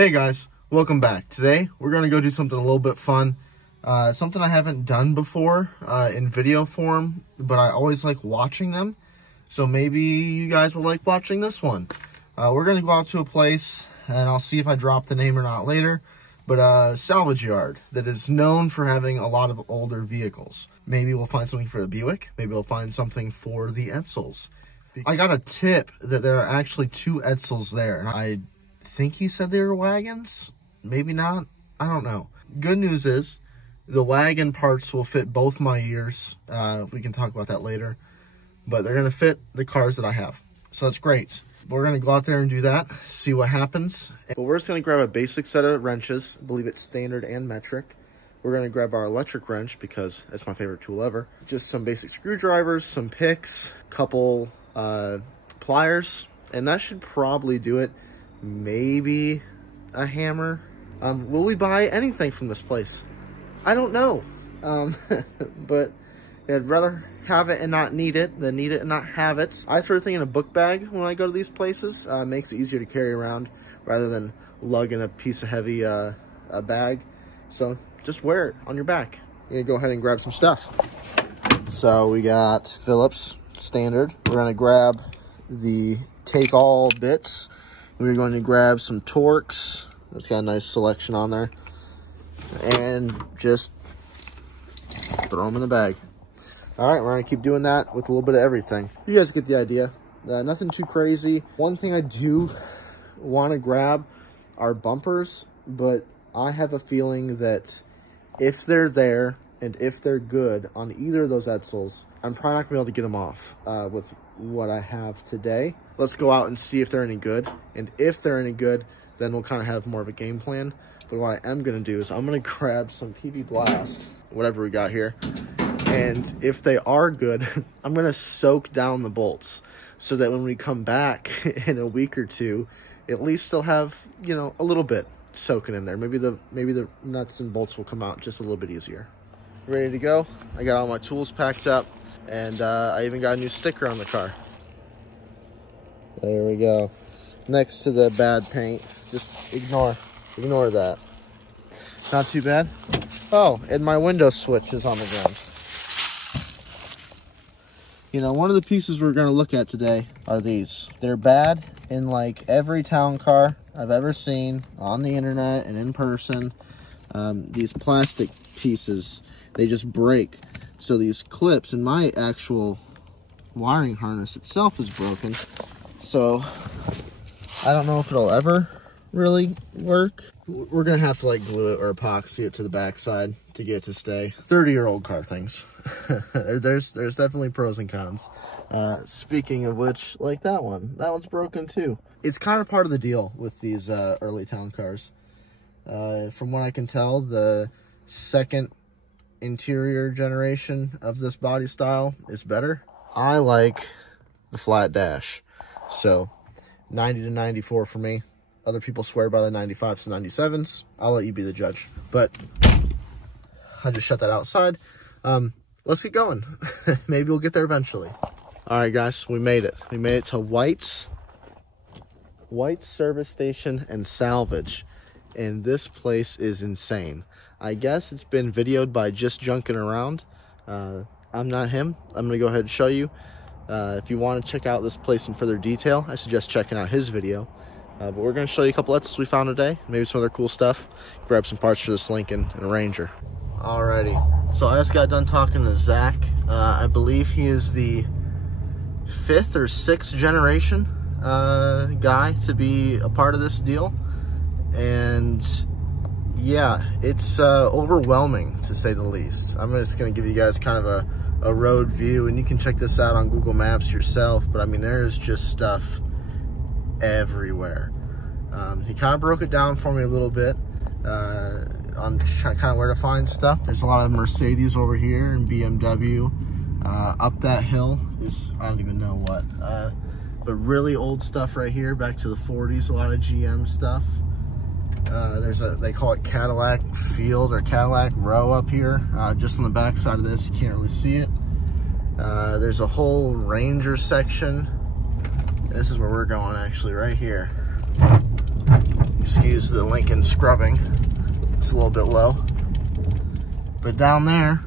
Hey guys, welcome back. Today we're going to go do something a little bit fun. Something I haven't done before in video form, but I always like watching them. So maybe you guys will like watching this one. We're going to go out to a place, and I'll see if I drop the name or not later. But salvage yard that is known for having a lot of older vehicles. Maybe we'll find something for the Buick. Maybe we'll find something for the EDSELS. I got a tip that there are actually 2 EDSELS there, and I think he said they were wagons. Maybe not. I don't know. Good news is the wagon parts will fit both my ears. We can talk about that later. But they're going to fit the cars that I have. So that's great. We're going to go out there and do that, see what happens. But we're just going to grab a basic set of wrenches. I believe it's standard and metric. We're going to grab our electric wrench because that's my favorite tool ever. Just some basic screwdrivers, some picks, couple pliers, and that should probably do it. Maybe a hammer. Will we buy anything from this place? I don't know. But I'd rather have it and not need it than need it and not have it. I throw everything in a book bag when I go to these places. Makes it easier to carry around rather than lugging a piece of heavy a bag. So just wear it on your back. You're gonna go ahead and grab some stuff. So we got Phillips standard. We're gonna grab the take all bits. We're going to grab some Torx. That's got a nice selection on there. And just throw them in the bag. All right, we're going to keep doing that with a little bit of everything. You guys get the idea. Nothing too crazy. One thing I do want to grab are bumpers, but I have a feeling that if they're there and if they're good on either of those EDSELS, I'm probably not going to be able to get them off with what I have today. Let's go out and see if they're any good. And if they're any good, then we'll kind of have more of a game plan. But what I am going to do is I'm going to grab some PB Blast, whatever we got here. And if they are good, I'm going to soak down the bolts so that when we come back in a week or two, at least they'll have, you know, a little bit soaking in there. Maybe the nuts and bolts will come out just a little bit easier. Ready to go. I got all my tools packed up, and I even got a new sticker on the car. There we go. Next to the bad paint. Just ignore that. Not too bad. Oh, and my window switch is on the ground. You know, one of the pieces we're going to look at today are these. They're bad in like every town car I've ever seen on the internet and in person. These plastic pieces, they just break. So these clips, and my actual wiring harness itself is broken. So I don't know if it'll ever really work. We're gonna have to like glue it or epoxy it to the backside to get it to stay. 30-year-old car things. there's definitely pros and cons. Speaking of which, like that one's broken too. It's kind of part of the deal with these early town cars. From what I can tell, the second interior generation of this body style is better. I like the flat dash. So 90 to 94 for me. Other people swear by the 95s to 97s. I'll let you be the judge. But I just shut that outside. Let's get going. Maybe we'll get there eventually. All right, guys, we made it. We made it to White's Service Station and Salvage. And this place is insane. I guess it's been videoed by Just Junking Around. I'm not him. I'm going to go ahead and show you. If you want to check out this place in further detail, I suggest checking out his video. But we're going to show you a couple EDSELS we found today, maybe some other cool stuff. Grab some parts for this Lincoln and a Ranger. Alrighty, so I just got done talking to Zach. I believe he is the 5th or 6th generation guy to be a part of this deal. And yeah, it's overwhelming to say the least. I'm just going to give you guys kind of a road view, and you can check this out on Google Maps yourself. But I mean, there is just stuff everywhere. He kind of broke it down for me a little bit on kind of where to find stuff. There's a lot of Mercedes over here and BMW. Up that hill is, I don't even know what, but really old stuff right here, back to the 40s, a lot of GM stuff. They call it Cadillac Field or Cadillac Row up here. Just on the back side of this, you can't really see it. There's a whole Ranger section. This is where we're going, actually, right here. Excuse the Lincoln scrubbing. It's a little bit low. But down there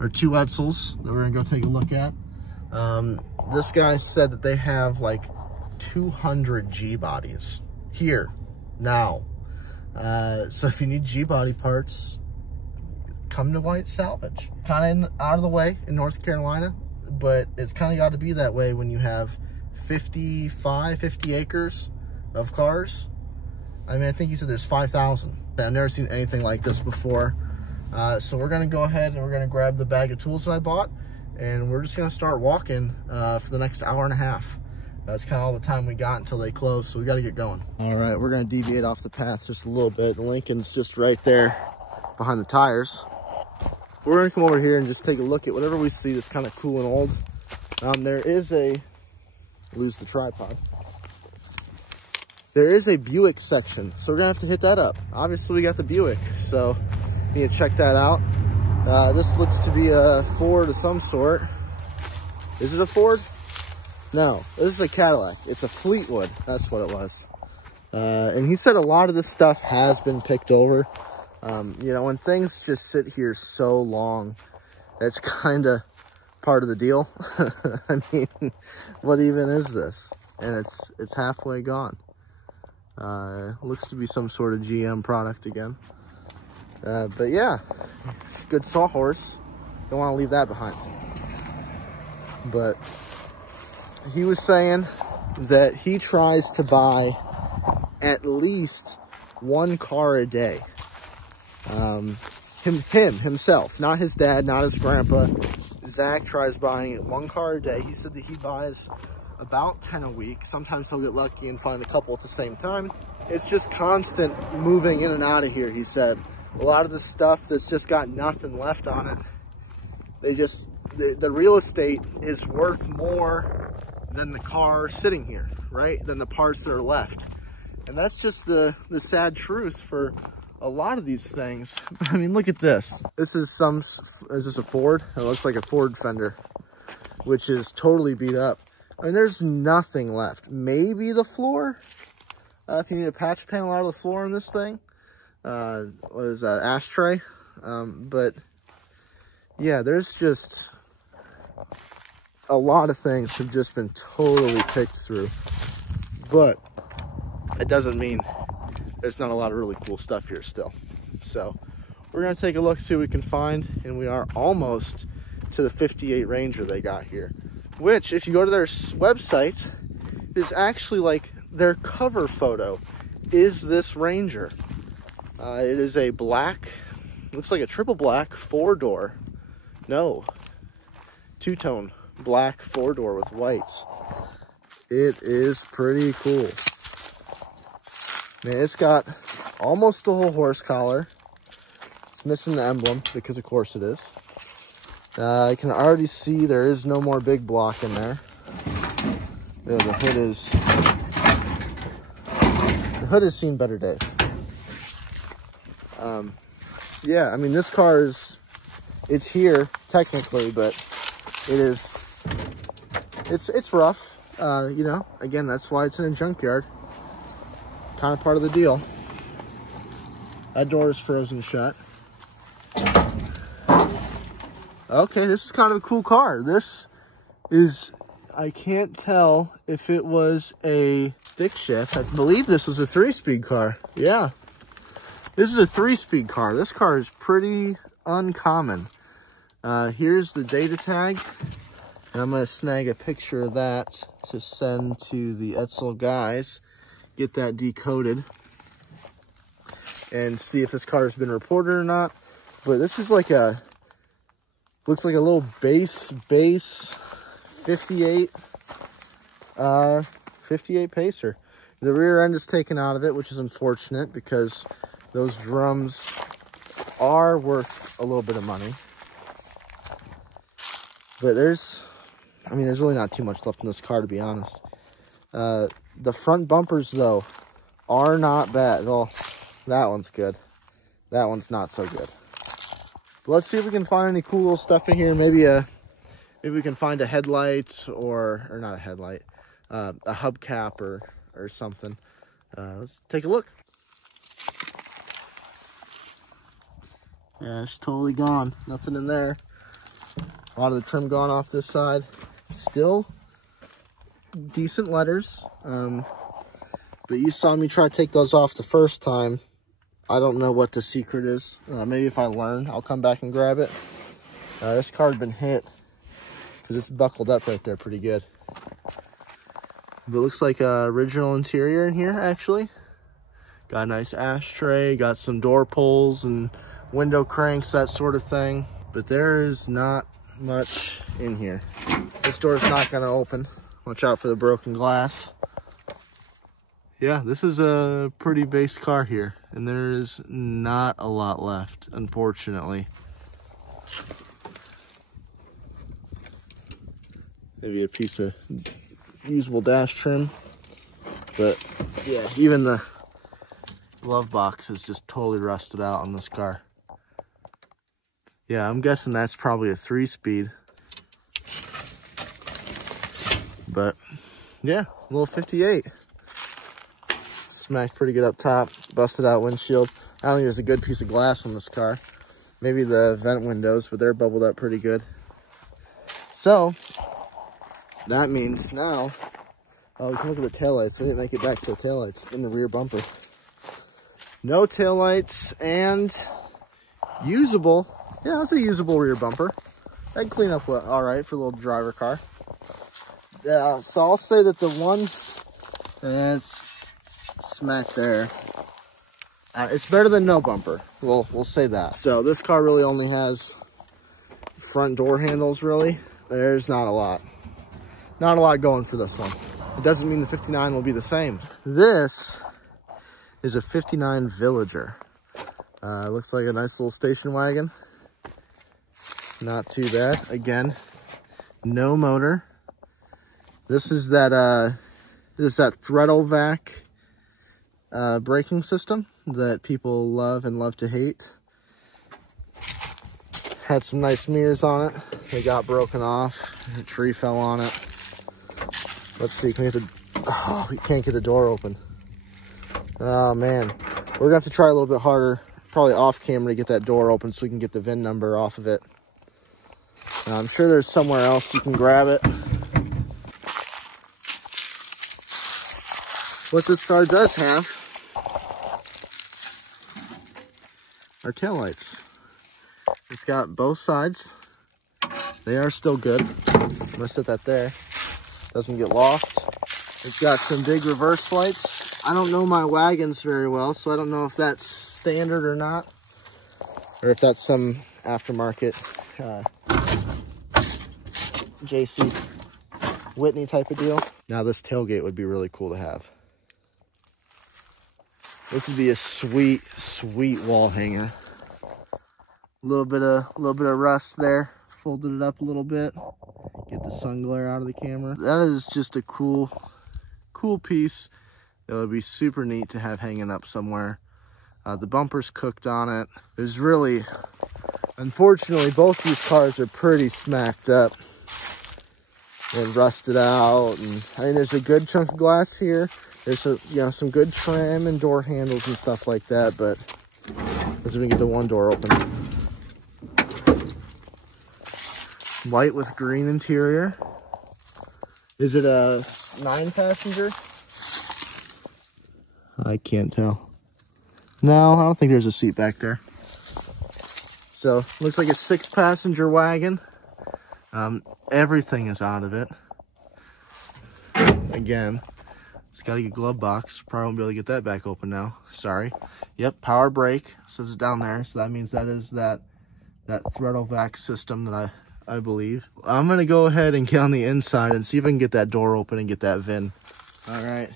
are 2 EDSELS that we're gonna go take a look at. This guy said that they have like 200 G bodies here now. So if you need G body parts, come to White Salvage. Kind of out of the way in North Carolina, but it's kind of got to be that way when you have 50 acres of cars. I mean, I think he said there's 5,000. I've never seen anything like this before. So we're gonna go ahead and we're gonna grab the bag of tools that I bought, and we're just gonna start walking for the next hour and a half. That's kind of all the time we got until they close, so we got to get going. All right, we're going to deviate off the path just a little bit. The Lincoln's just right there behind the tires. We're going to come over here and just take a look at whatever we see that's kind of cool and old. There is a, lose the tripod. There is a Buick section, so we're going to have to hit that up. Obviously, we got the Buick, so we need to check that out. This looks to be a Ford of some sort. Is it a Ford? No, this is a Cadillac. It's a Fleetwood. That's what it was. And he said a lot of this stuff has been picked over. You know, when things just sit here so long, that's kind of part of the deal. I mean, what even is this? And it's halfway gone. Looks to be some sort of GM product again. But yeah, it's a good sawhorse. Don't want to leave that behind. But he was saying that he tries to buy at least 1 car a day. Himself, not his dad, not his grandpa. Zach tries buying 1 car a day. He said that he buys about 10 a week. Sometimes he'll get lucky and find a couple at the same time. It's just constant moving in and out of here, he said. A lot of the stuff that's just got nothing left on it. The real estate is worth more than the car sitting here, right? Than the parts that are left. And that's just the sad truth for a lot of these things. I mean, look at this. Is this a Ford? It looks like a Ford fender, which is totally beat up. I mean, there's nothing left. Maybe the floor, if you need a patch panel out of the floor in this thing. What is that, ashtray? But yeah, there's just a lot of things have just been totally picked through. But it doesn't mean there's not a lot of really cool stuff here still. So we're gonna take a look, see what we can find, and we are almost to the 58 Ranger they got here, which if you go to their website is actually like their cover photo is this Ranger. It is a black, looks like a triple black 4-door, no, 2-tone black 4-door with whites. It is pretty cool. Man, it's got almost a whole horse collar. It's missing the emblem because of course it is. I can already see there is no more big block in there. Yeah, the hood has seen better days. Yeah, I mean, this car it's here technically, but it's rough. You know, again, that's why it's in a junkyard. Kind of part of the deal. That door is frozen shut. Okay, this is kind of a cool car. This is, I can't tell if it was a stick shift. I believe this was a 3-speed car. Yeah. This is a 3-speed car. This car is pretty uncommon. Here's the data tag. And I'm going to snag a picture of that to send to the EDSELS guys. Get that decoded. And see if this car has been reported or not. But this is like a, looks like a little base 58 Pacer. The rear end is taken out of it, which is unfortunate because those drums are worth a little bit of money. But there's really not too much left in this car, to be honest. The front bumpers, though, are not bad. Well, that one's good. That one's not so good. But let's see if we can find any cool little stuff in here. Maybe we can find a headlight or not a headlight, a hubcap or something. Let's take a look. Yeah, it's totally gone. Nothing in there. A lot of the trim gone off this side. Still decent letters. But you saw me try to take those off the first time. I don't know what the secret is. Maybe if I learn, I'll come back and grab it. This card's been hit because it's buckled up right there pretty good. But it looks like original interior in here, actually. Got a nice ashtray, got some door pulls and window cranks, that sort of thing. But there is not much in here. This door's not gonna open. Watch out for the broken glass. Yeah, this is a pretty base car here, and there is not a lot left, unfortunately. Maybe a piece of usable dash trim, but yeah, even the glove box is just totally rusted out on this car. Yeah, I'm guessing that's probably a 3-speed. But yeah, little 58. Smacked pretty good up top, busted out windshield. I don't think there's a good piece of glass on this car. Maybe the vent windows, but they're bubbled up pretty good. So that means now, oh, we can look at the taillights. We didn't make it back to the taillights in the rear bumper. No taillights and usable. Yeah, that's a usable rear bumper. That'd clean up all right for a little driver car. Yeah, so I'll say that the one that's smack there, it's better than no bumper. We'll say that. So this car really only has front door handles, really. There's not a lot going for this one. It doesn't mean the 59 will be the same. This is a 59 Villager. Looks like a nice little station wagon. Not too bad. Again, no motor. This is that throttle vac braking system that people love and love to hate. Had some nice mirrors on it. They got broken off. A tree fell on it. Let's see, can we get the, oh, we can't get the door open. Oh man, we're gonna have to try a little bit harder, probably off camera, to get that door open so we can get the VIN number off of it. I'm sure there's somewhere else you can grab it. What this car does have are taillights. It's got both sides. They are still good. I'm gonna set that there. Doesn't get lost. It's got some big reverse lights. I don't know my wagons very well, so I don't know if that's standard or not, or if that's some aftermarket JC Whitney type of deal. Now this tailgate would be really cool to have. This would be a sweet, sweet wall hanger. A little bit of rust there. Folded it up a little bit. Get the sun glare out of the camera. That is just a cool piece that would be super neat to have hanging up somewhere. The bumper's cooked on it. There's really, unfortunately, both these cars are pretty smacked up and rusted out. And I mean, there's a good chunk of glass here. There's some good trim and door handles and stuff like that, but let's see if we can get the one door open. White with green interior. Is it a 9-passenger? I can't tell. No, I don't think there's a seat back there. So, looks like a 6-passenger wagon. Everything is out of it. Again, it's got a glove box. Probably won't be able to get that back open now. Sorry. Yep, power brake. Says it down there. So that means that is that throttle vac system that I believe. I'm going to go ahead and get on the inside and see if I can get that door open and get that VIN. All right.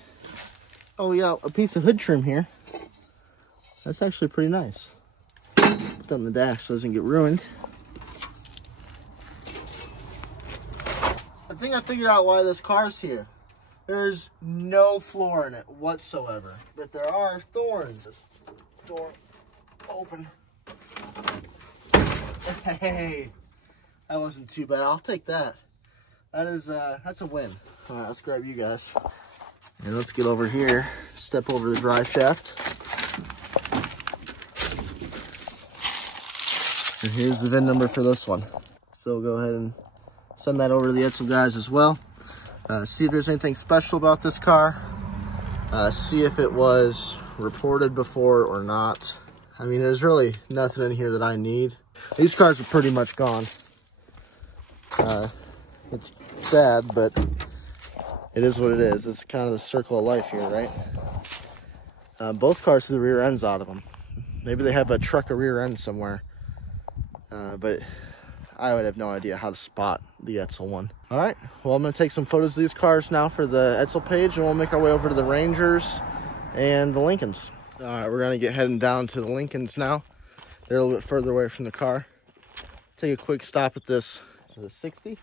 Oh, yeah, a piece of hood trim here. That's actually pretty nice. Put that on the dash so it doesn't get ruined. I think I figured out why this car's here. There's no floor in it whatsoever, but there are thorns. This door open. Hey. That wasn't too bad. I'll take that. That's a win. All right, let's grab you guys. And let's get over here. Step over the drive shaft. And here's the VIN number for this one. So we'll go ahead and send that over to the EDSELS guys as well. See if there's anything special about this car. See if it was reported before or not. I mean, there's really nothing in here that I need. These cars are pretty much gone. It's sad, but it is what it is. It's kind of the circle of life here, right? Both cars have the rear ends out of them. Maybe they have a truck or rear end somewhere. But I would have no idea how to spot the EDSELS one. All right, well, I'm gonna take some photos of these cars now for the EDSELS page, and we'll make our way over to the Rangers and the Lincolns. All right, we're gonna get heading down to the Lincolns now. They're a little bit further away from the car. Take a quick stop at this. Is it a 60? I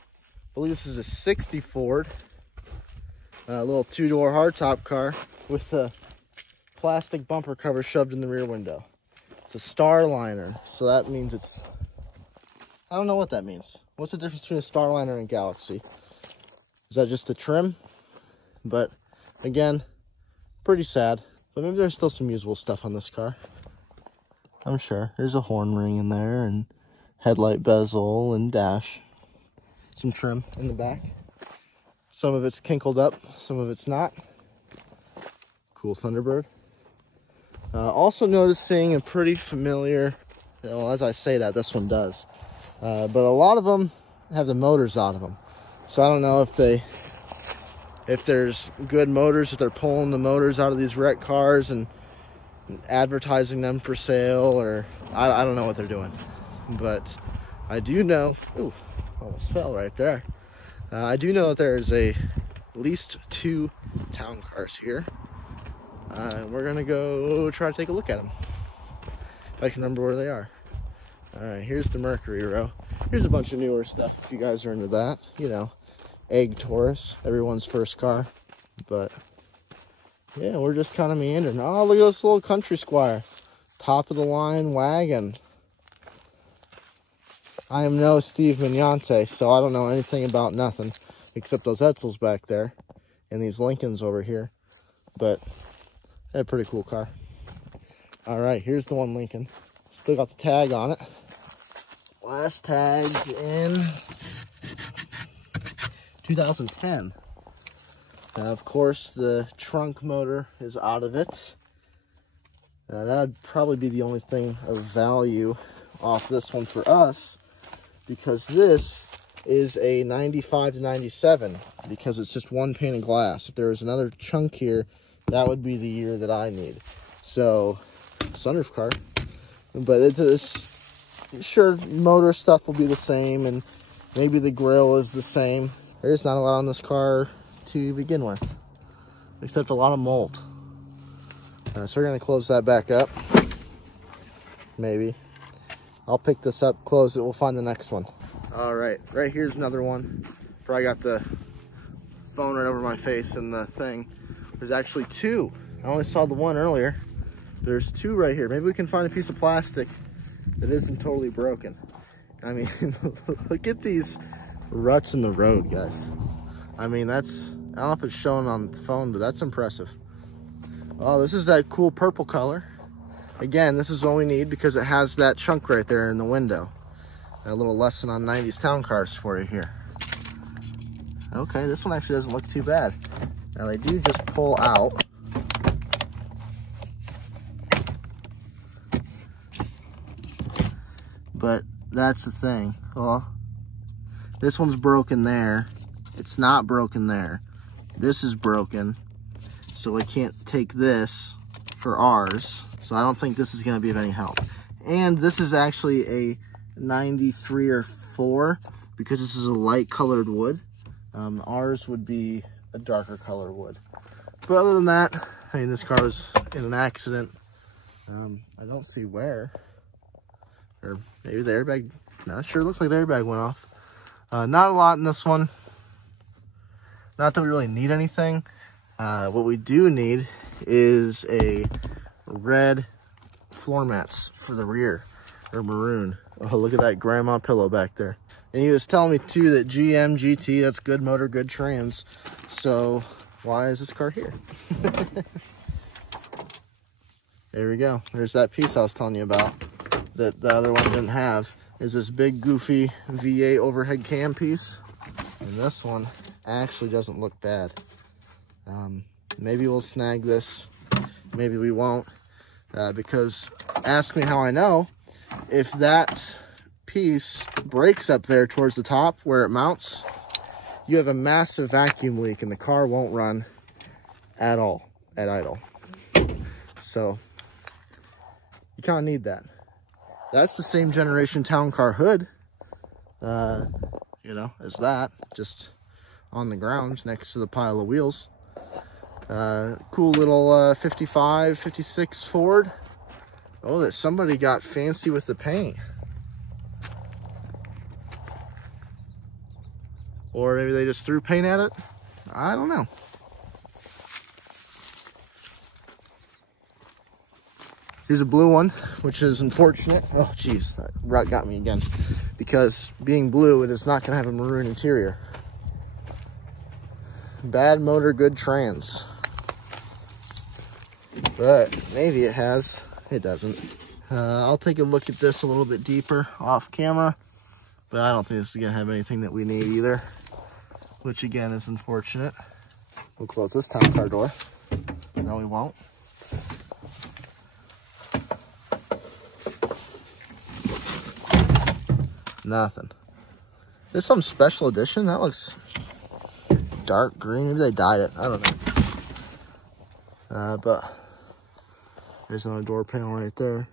believe this is a 60 Ford. A little two-door hardtop car with a plastic bumper cover shoved in the rear window. It's a Starliner, so that means it's, I don't know what that means. What's the difference between a Starliner and Galaxy? Is that just the trim? But again, pretty sad. But maybe there's still some usable stuff on this car. I'm sure. There's a horn ring in there and headlight bezel and dash. Some trim in the back. Some of it's kinkled up, some of it's not. Cool Thunderbird. Also noticing a pretty familiar, well, as I say that, this one does. But a lot of them have the motors out of them. So I don't know if there's good motors, if they're pulling the motors out of these wrecked cars and advertising them for sale, or I don't know what they're doing. But I do know, ooh, almost fell right there. I do know that there's at least 2 town cars here. We're gonna go try to take a look at them, if I can remember where they are. All right, here's the Mercury row. Here's a bunch of newer stuff if you guys are into that. You know, egg Taurus, everyone's first car. But yeah, we're just kind of meandering. Oh, look at this little Country Squire, top of the line wagon. I am no Steve Mignante, so I don't know anything about nothing except those EDSELS back there and these Lincolns over here. But a pretty cool car. All right, here's the one Lincoln. Still got the tag on it. Last tag in 2010. Of course, the trunk motor is out of it. That would probably be the only thing of value off this one for us, because this is a 95 to 97, because it's just one pane of glass. If there was another chunk here, that would be the year that I need. So, sunroof car. But it's sure, motor stuff will be the same, and maybe the grill is the same. There's not a lot on this car to begin with, except a lot of mold. So we're gonna close that back up. Maybe. I'll pick this up, close it, we'll find the next one. All right, right here's another one. Probably got the phone right over my face and the thing. There's actually 2. I only saw the one earlier. There's 2 right here. Maybe we can find a piece of plastic that isn't totally broken. I mean, look at these ruts in the road, guys. I mean, that's, I don't know if it's showing on the phone, but that's impressive. Oh, this is that cool purple color. Again, this is all we need because it has that chunk right there in the window. A little lesson on 90s town cars for you here. Okay, this one actually doesn't look too bad. Now they do just pull out. But that's the thing. Well, this one's broken there. It's not broken there. This is broken. So I can't take this for ours. So I don't think this is gonna be of any help. And this is actually a 93 or 4 because this is a light colored wood. Ours would be a darker color wood. But other than that, I mean, this car was in an accident. I don't see where. Or maybe the airbag, not sure, looks like the airbag went off. Not a lot in this one. Not that we really need anything. What we do need is a red floor mats for the rear, or maroon. Oh, look at that grandma pillow back there. And he was telling me too that GM GT, that's good motor, good trans. So why is this car here? There we go. There's that piece I was telling you about that the other one didn't have. is this big goofy V8 overhead cam piece. And this one actually doesn't look bad. Maybe we'll snag this, maybe we won't, because ask me how I know. If that piece breaks up there towards the top where it mounts, you have a massive vacuum leak and the car won't run at all at idle. So you kind of need that. That's the same generation town car hood, you know, as that, just on the ground next to the pile of wheels. Cool little 55, 56 Ford. Oh, that somebody got fancy with the paint. Or maybe they just threw paint at it. I don't know. Here's a blue one, which is unfortunate. Oh, geez, that rut got me again. Because being blue, it is not going to have a maroon interior. Bad motor, good trans. But maybe it has. It doesn't. I'll take a look at this a little bit deeper off camera. But I don't think this is going to have anything that we need either. Which again is unfortunate. We'll close this town car door. No, we won't. Nothing. There's some special edition. That looks dark green. Maybe they dyed it. I don't know. But there's another door panel right there.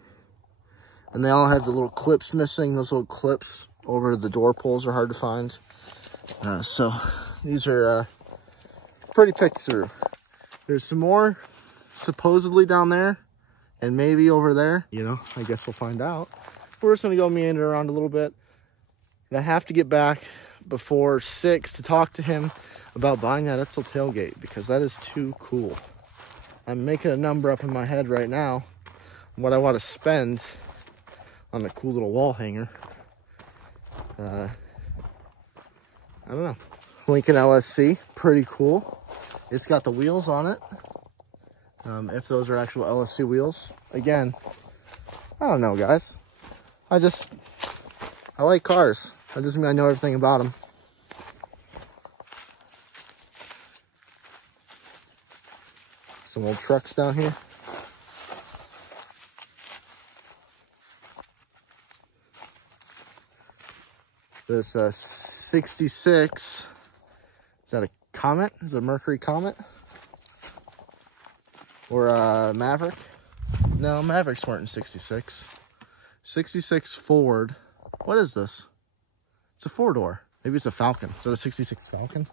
And they all have the little clips missing. Those little clips over the door pulls are hard to find. So these are pretty picked through. There's some more supposedly down there and maybe over there. You know, I guess we'll find out. We're just going to go meander around a little bit. And I have to get back before 6 to talk to him about buying that EDSELS tailgate because that is too cool. I'm making a number up in my head right now on what I want to spend on the cool little wall hanger. I don't know. Lincoln LSC, pretty cool. It's got the wheels on it. If those are actual LSC wheels. Again, I don't know, guys. I like cars. That doesn't mean I know everything about them. Some old trucks down here. This 66, is that a Comet? Is it a Mercury Comet? Or a Maverick? No, Mavericks weren't in 66. 66 Ford. What is this? It's a 4-door. Maybe it's a Falcon. Is that a 66 Falcon?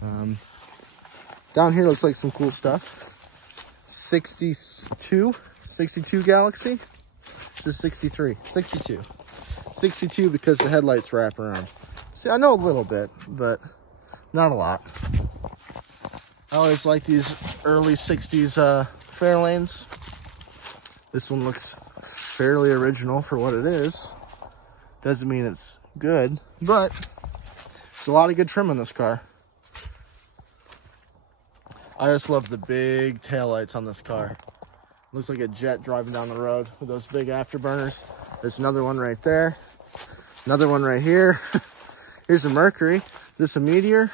Down here looks like some cool stuff. 62 Galaxy. This is 63. 62. 62 because the headlights wrap around. See, I know a little bit, but not a lot. I always like these early 60s Fairlanes. This one looks fairly original for what it is. Doesn't mean it's good, but there's a lot of good trim in this car. I just love the big taillights on this car. Looks like a jet driving down the road with those big afterburners. There's another one right there. Another one right here. Here's a Mercury. Is this a Meteor?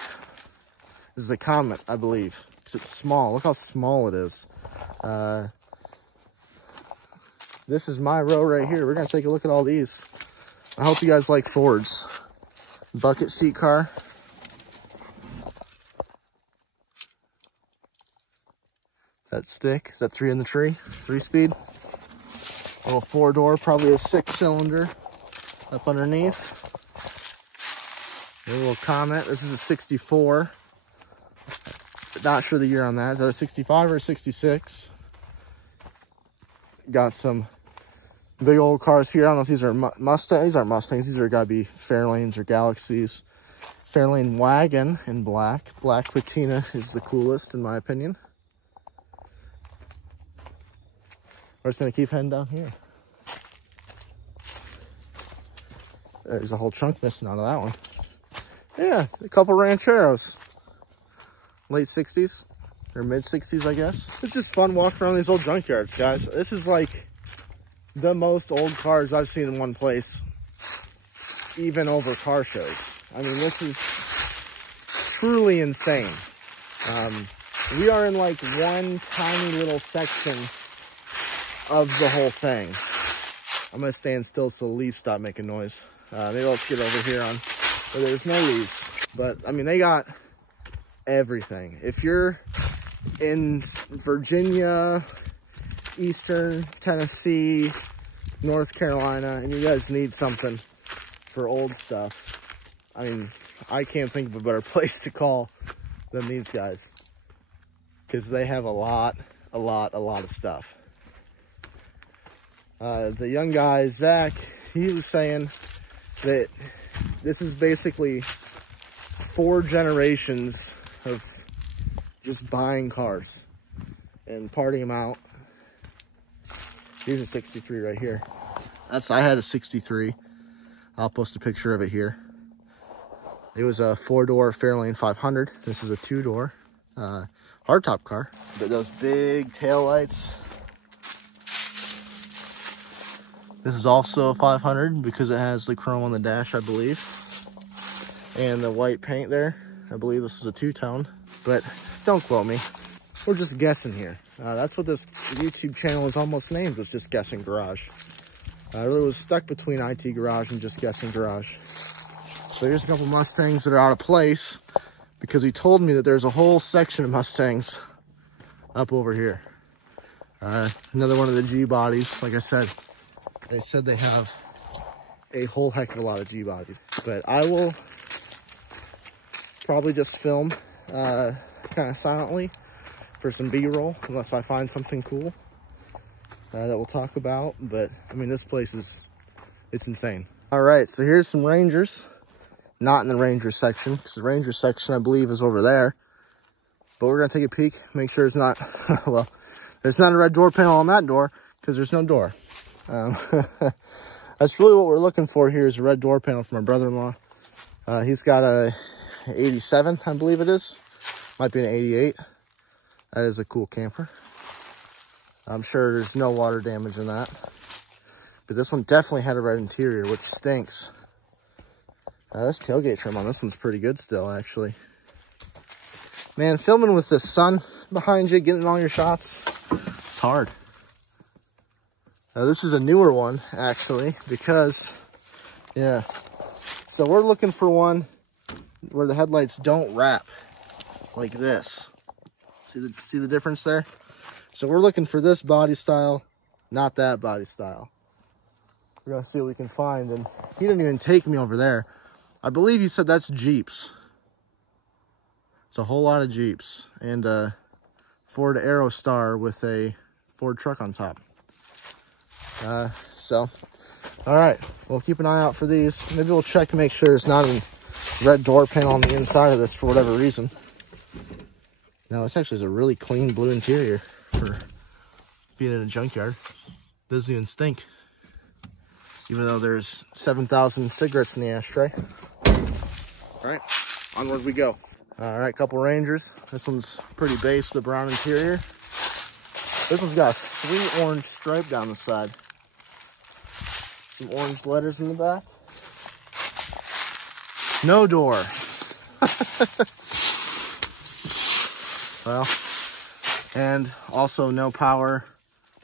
This is a Comet, I believe. Because it's small. Look how small it is. This is my row right here. We're going to take a look at all these. I hope you guys like Fords. Bucket seat car. That stick. Is that 3 in the tree? 3-speed. Little 4-door, probably a 6-cylinder up underneath. A little Comet. This is a 64. Not sure the year on that. Is that a 65 or a 66? Got some big old cars here. I don't know if these are Mustangs. These aren't Mustangs. These are gotta be Fairlanes or Galaxies. Fairlane wagon in black. Black patina is the coolest in my opinion. We're just gonna keep heading down here. There's a whole chunk missing out of that one. Yeah, a couple Rancheros. Late 60s, or mid 60s, I guess. It's just fun walking around these old junkyards, guys. This is like the most old cars I've seen in one place, even over car shows. I mean, this is truly insane. We are in like one tiny little section of the whole thing. I'm gonna stand still so the leaves stop making noise. Maybe let's get over here on where there's no leaves. But I mean, they got everything. If you're in Virginia, Eastern Tennessee, North Carolina, and you guys need something for old stuff, I mean, I can't think of a better place to call than these guys, because they have a lot of stuff. The young guy, Zach, he was saying that this is basically 4 generations of just buying cars and partying them out. Here's a 63 right here. I had a 63. I'll post a picture of it here. It was a 4-door Fairlane 500. This is a 2-door hardtop car. But those big taillights. This is also a 500 because it has the chrome on the dash, I believe. And the white paint there. I believe this is a 2-tone, but don't quote me. We're just guessing here. That's what this YouTube channel is almost named, was Just Guessing Garage. I really was stuck between IT Garage and Just Guessing Garage. So here's a couple Mustangs that are out of place because he told me that there's a whole section of Mustangs up over here. Another one of the G bodies. Like I said, they said they have a whole heck of a lot of G bodies. But I will probably just film kind of silently for some B-roll, unless I find something cool that we'll talk about. But I mean, this place it's insane. All right, so here's some Rangers. Not in the Ranger section, because the Ranger section, I believe, is over there. But we're gonna take a peek, make sure it's not, well, there's not a red door panel on that door, because there's no door. That's really what we're looking for here, is a red door panel from my brother-in-law. He's got a 87, I believe it is. Might be an 88. That is a cool camper. I'm sure there's no water damage in that. But this one definitely had a red interior, which stinks. This tailgate trim on this one's pretty good still, actually. Man, filming with the sun behind you, getting all your shots, it's hard. This is a newer one, actually, because, yeah. So we're looking for one where the headlights don't wrap like this. See the difference there? So we're looking for this body style, not that body style. We're gonna see what we can find, and he didn't even take me over there. I believe he said that's Jeeps. It's a whole lot of Jeeps, and a Ford Aerostar with a Ford truck on top. So, all right, we'll keep an eye out for these. Maybe we'll check and make sure it's not a red door panel on the inside of this for whatever reason. No, this actually is a really clean blue interior for being in a junkyard. Doesn't even stink, even though there's 7,000 cigarettes in the ashtray. All right, onward we go. All right, couple Rangers. This one's pretty base, the brown interior. This one's got a sweet orange stripe down the side. Some orange letters in the back. No door. Well, and also no power,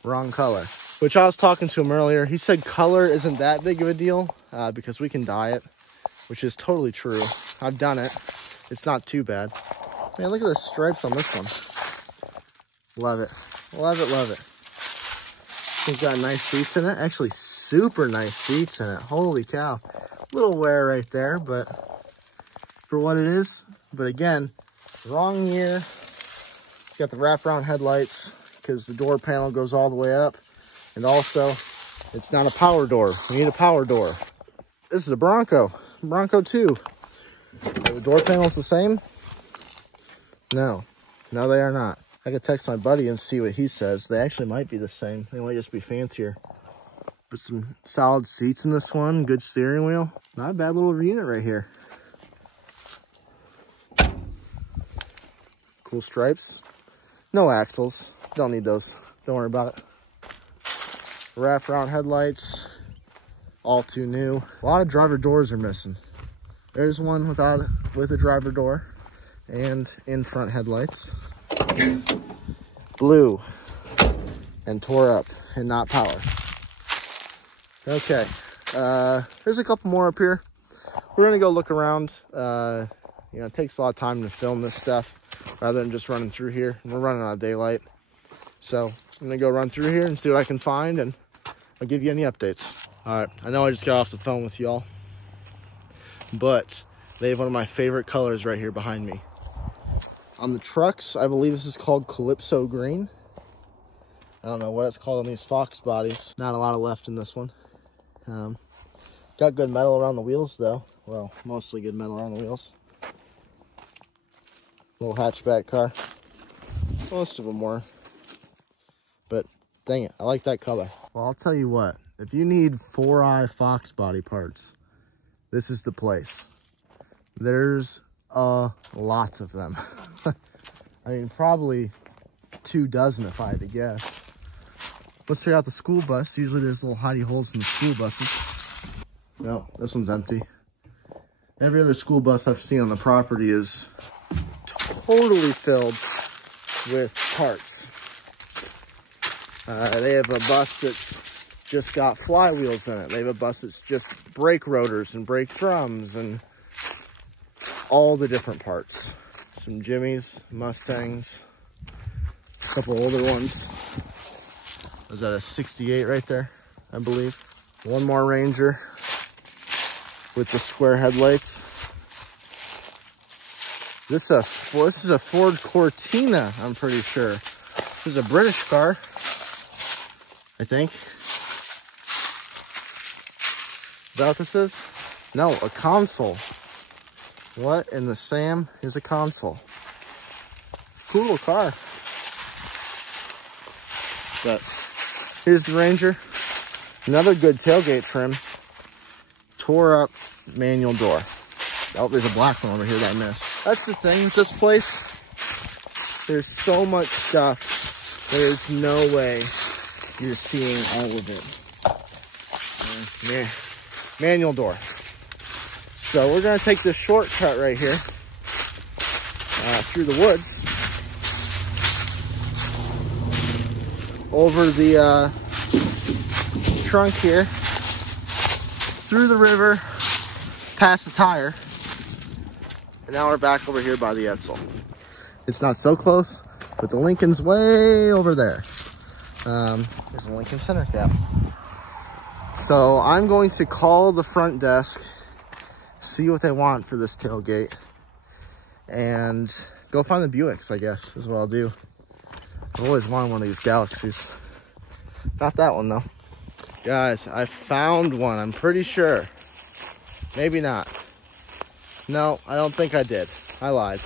wrong color. Which I was talking to him earlier. He said color isn't that big of a deal because we can dye it, which is totally true. I've done it. It's not too bad. Man, look at the stripes on this one. Love it. Love it, love it. It's got nice seats in it. Actually, super nice seats in it. Holy cow. Little wear right there, but for what it is. But again, wrong year. It's got the wraparound headlights because the door panel goes all the way up. And also, it's not a power door. We need a power door. This is a Bronco 2. Are the door panels the same? No, they are not. I could text my buddy and see what he says. They actually might be the same. They might just be fancier. But some solid seats in this one, good steering wheel. Not a bad little unit right here. Cool stripes. No axles. Don't need those. Don't worry about it. wraparound headlights, all too new. A lot of driver doors are missing. There's one with a driver door and in front headlights. Blue and tore up and not power. Okay, there's a couple more up here. We're gonna go look around. You know, it takes a lot of time to film this stuff rather than just running through here. We're running out of daylight. So I'm gonna go run through here and see what I can find, and I'll give you any updates. All right, I know I just got off the phone with y'all, but they have one of my favorite colors right here behind me. On the trucks, I believe this is called Calypso Green. I don't know what it's called on these Fox bodies. Not a lot of left in this one. Got good metal around the wheels though. Well, mostly good metal around the wheels. Little hatchback car. Most of them were. But dang it, I like that color. Well, I'll tell you what. If you need 4i Fox body parts, this is the place. There's lots of them. I mean, probably 24 if I had to guess. Let's check out the school bus. Usually there's little hidey holes in the school buses. No, this one's empty. Every other school bus I've seen on the property is totally filled with parts. They have a bus that's just got flywheels in it. They have a bus that's just brake rotors and brake drums and all the different parts. Some Jimmys, Mustangs, a couple older ones. Was that a 68 right there, I believe? One more Ranger with the square headlights. This is a Ford Cortina, I'm pretty sure. This is a British car, I think. Is that what this is? No, a console. What in the Sam? Here's a console. Cool little car. But here's the Ranger. Another good tailgate trim. Tore up manual door. Oh, there's a black one over here that I missed. That's the thing with this place. There's so much stuff. There's no way you're seeing all of it. Manual door. So we're gonna take this shortcut right here through the woods over the trunk here, through the river, past the tire, and now we're back over here by the Edsel. It's not so close, but the Lincoln's way over there. There's a Lincoln center cap. So I'm going to call the front desk, see what they want for this tailgate, and go find the Buicks, I guess, is what I'll do. I've always wanted one of these Galaxies. Not that one, though. Guys, I found one, I'm pretty sure. Maybe not. No, I don't think I did. I lied.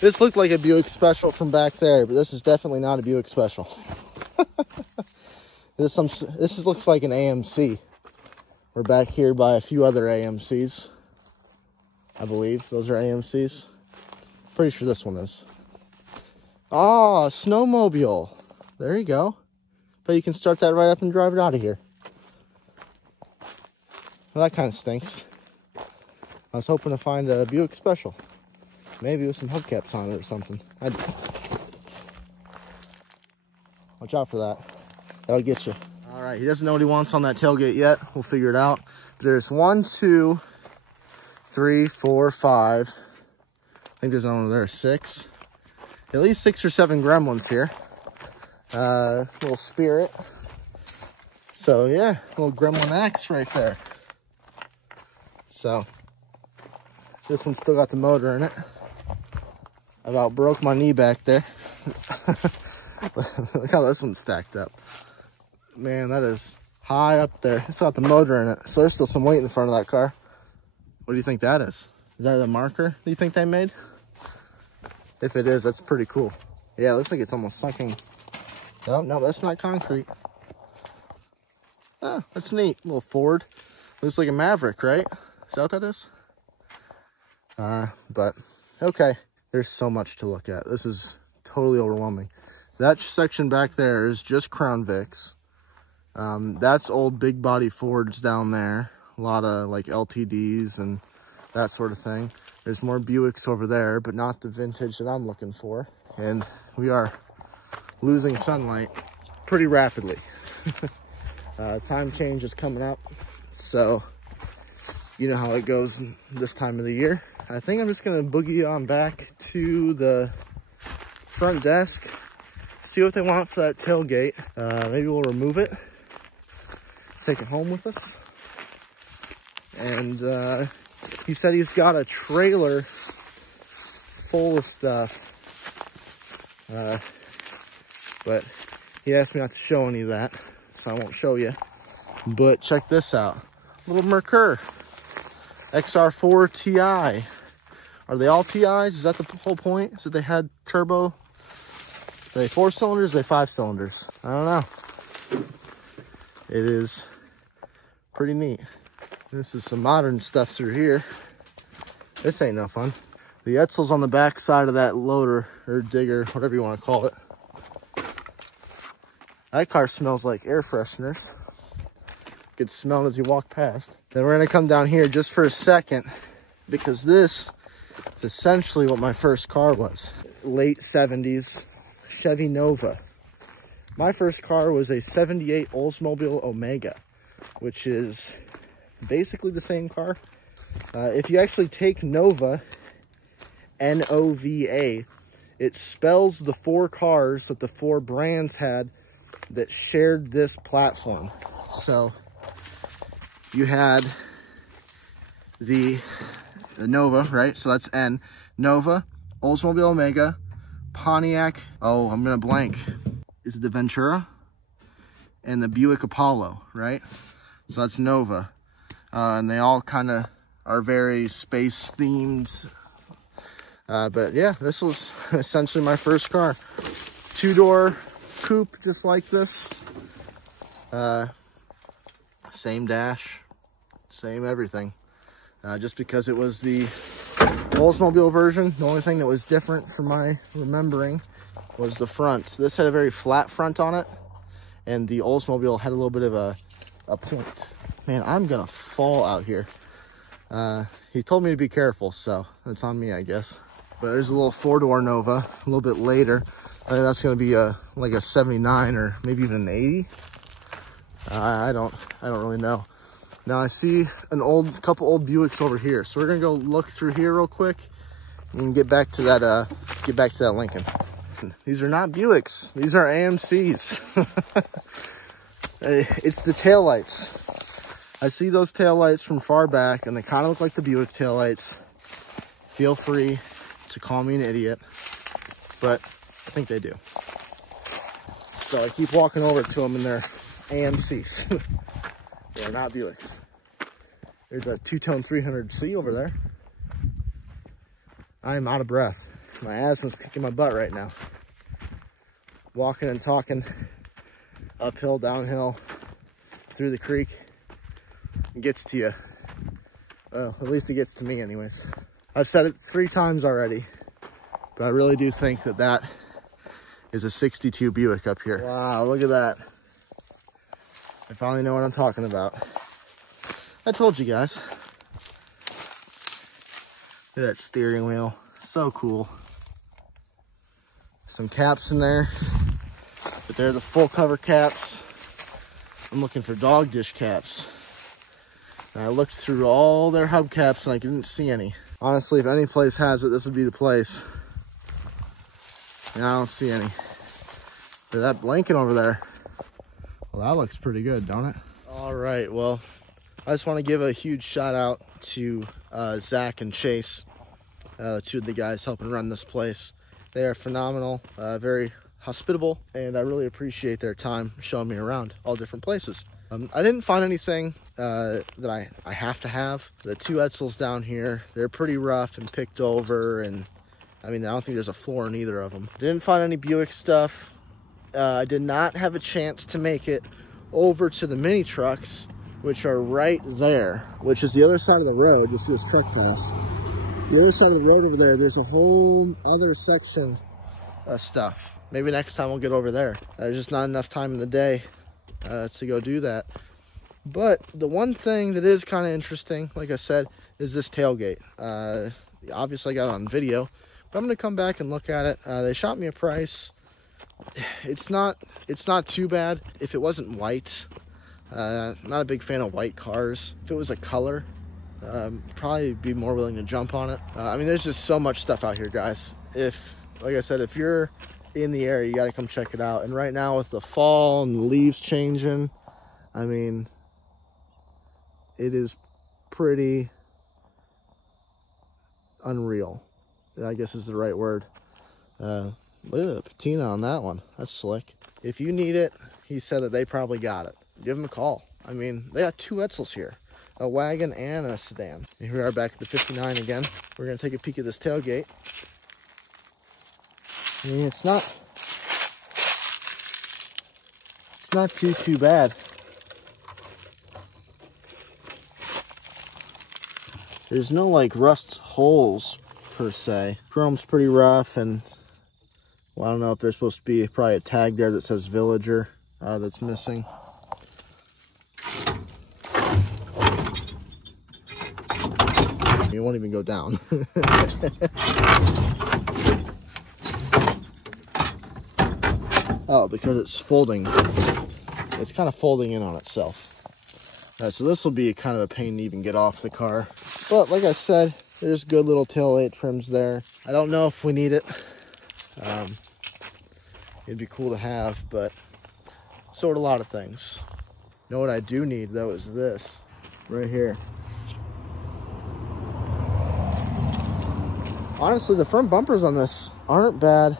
This looked like a Buick Special from back there, but this is definitely not a Buick Special. This looks like an AMC. We're back here by a few other AMCs. I believe those are AMCs. Pretty sure this one is. Oh, a snowmobile. There you go. But you can start that right up and drive it out of here. Well, that kind of stinks. I was hoping to find a Buick Special. Maybe with some hubcaps on it or something. Watch out for that. That'll get you. All right, he doesn't know what he wants on that tailgate yet. We'll figure it out. But there's 1, 2, 3, 4, 5. I think there's one there, 6. At least 6 or 7 gremlins here. Little Spirit. So yeah, little Gremlin X right there. So this one's still got the motor in it. I about broke my knee back there. Look how this one's stacked up. Man, that is high up there. It's got the motor in it. So there's still some weight in the front of that car. What do you think that is? Is that a marker do you think they made? If it is, that's pretty cool. Yeah, it looks like it's almost sucking. No, that's not concrete. Oh, that's neat. A little Ford. Looks like a Maverick, right? Is that what that is? But, okay. There's so much to look at. This is totally overwhelming. That section back there is just Crown Vics. That's old big body Fords down there. A lot of like LTDs and that sort of thing. There's more Buicks over there, but not the vintage that I'm looking for. And we are losing sunlight pretty rapidly. Time change is coming up, so you know how it goes this time of the year. I think I'm just gonna boogie on back to the front desk, see what they want for that tailgate. Maybe we'll remove it, take it home with us. And he said he's got a trailer full of stuff, but he asked me not to show any of that, so I won't show you. But check this out, little Merkur XR4 TI. Are they all TIs? Is that the whole point? Is that they had turbo? Are they 4 cylinders? Are they 5 cylinders? I don't know. It is pretty neat. This is some modern stuff through here. This ain't no fun. The EDSELS on the back side of that loader, or digger, whatever you want to call it. That car smells like air fresheners. You could smell it as you walk past. Then we're gonna come down here just for a second, because this is essentially what my first car was. Late 70s Chevy Nova. My first car was a 78 Oldsmobile Omega, which is basically the same car. If you actually take Nova, N-O-V-A, it spells the 4 cars that the 4 brands had that shared this platform. So you had the Nova, right? So that's N. Nova, Oldsmobile Omega, Pontiac. Oh, I'm gonna blank. Is it the Ventura? And the Buick Apollo, right? So that's Nova. And they all kind of are very space themed. But yeah, this was essentially my first car. 2-door coupe, just like this. Same dash, same everything. Just because it was the Oldsmobile version, the only thing that was different from my remembering was the front. So this had a very flat front on it, and the Oldsmobile had a little bit of a point. Man, I'm gonna fall out here. He told me to be careful, so it's on me, I guess. But there's a little 4-door Nova a little bit later. I think that's gonna be like a 79 or maybe even an 80. I don't really know. Now I see couple old Buicks over here, so we're gonna go look through here real quick and get back to that Lincoln. These are not Buicks; these are AMCs. It's the taillights. I see those taillights from far back, and they kind of look like the Buick taillights. Feel free to call me an idiot, but I think they do. So I keep walking over to them, and they're AMCs. They're not Buicks. There's a 2-tone 300C over there. I'm out of breath. My asthma's kicking my butt right now. Walking and talking uphill, downhill, through the creek. It gets to you. Well, at least it gets to me anyways. I've said it 3 times already, but I really do think that that is a 62 Buick up here. Wow, look at that. I finally know what I'm talking about. I told you guys. Look at that steering wheel. So cool. Some caps in there, but they're the full cover caps. I'm looking for dog dish caps. And I looked through all their hubcaps and I didn't see any. Honestly, if any place has it, this would be the place. And I don't see any. But that Lincoln over there, well, that looks pretty good, don't it? All right, well, I just want to give a huge shout out to Zach and Chase, 2 of the guys helping run this place. They are phenomenal, very hospitable, and I really appreciate their time showing me around all different places. I didn't find anything that I have to have. The 2 EDSELS down here, they're pretty rough and picked over, and I mean, I don't think there's a floor in either of them. Didn't find any Buick stuff. I did not have a chance to make it over to the mini trucks, which are right there, which is the other side of the road. You'll see this truck pass. The other side of the road over there, there's a whole other section of stuff. Maybe next time we'll get over there. There's just not enough time in the day to go do that. But the one thing that is kind of interesting, like I said, is this tailgate. Obviously I got it on video, but I'm going to come back and look at it. They shot me a price. It's not too bad. If it wasn't white, not a big fan of white cars. If it was a color, probably be more willing to jump on it. I mean, there's just so much stuff out here, guys. Like I said, if you're in the area, you got to come check it out. And right now with the fall and the leaves changing, I mean, it is pretty unreal, I guess is the right word. Look at the patina on that one. That's slick. If you need it, he said that they probably got it. Give them a call. I mean, they got 2 EDSELS here, a wagon and a sedan. And here we are back at the 59 again. We're gonna take a peek at this tailgate. I mean, it's not too bad. There's no like rust holes per se. Chrome's pretty rough, and well, I don't know if there's supposed to be probably a tag there that says Villager that's missing. You won't even go down. Oh, because it's folding. It's kind of folding in on itself. So this will be kind of a pain to even get off the car. But like I said, there's good little taillight trims there. I don't know if we need it. It'd be cool to have, but so would a lot of things. You know what I do need though is this right here. Honestly, the front bumpers on this aren't bad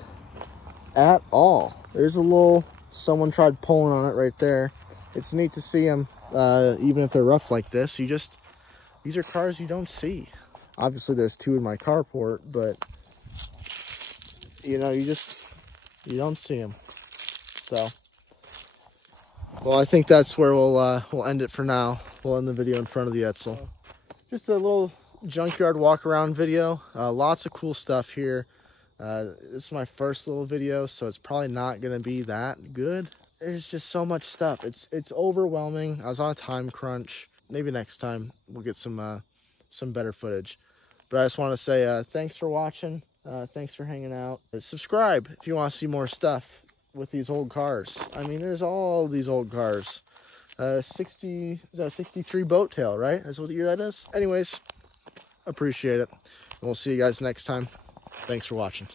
at all. There's a little, someone tried pulling on it right there. It's neat to see them, even if they're rough like this. These are cars you don't see. Obviously there's 2 in my carport, but you know, you don't see them. So, well, I think that's where we'll end it for now. We'll end the video in front of the Edsel. Just a little junkyard walk around video. Lots of cool stuff here. This is my first little video, so it's probably not gonna be that good. There's just so much stuff. It's overwhelming. I was on a time crunch. Maybe next time we'll get some better footage. But I just want to say thanks for watching. Thanks for hanging out. Subscribe if you want to see more stuff with these old cars. I mean, there's all these old cars. 63 boat tail, right? That's what year that is. Anyways, appreciate it. And we'll see you guys next time. Thanks for watching.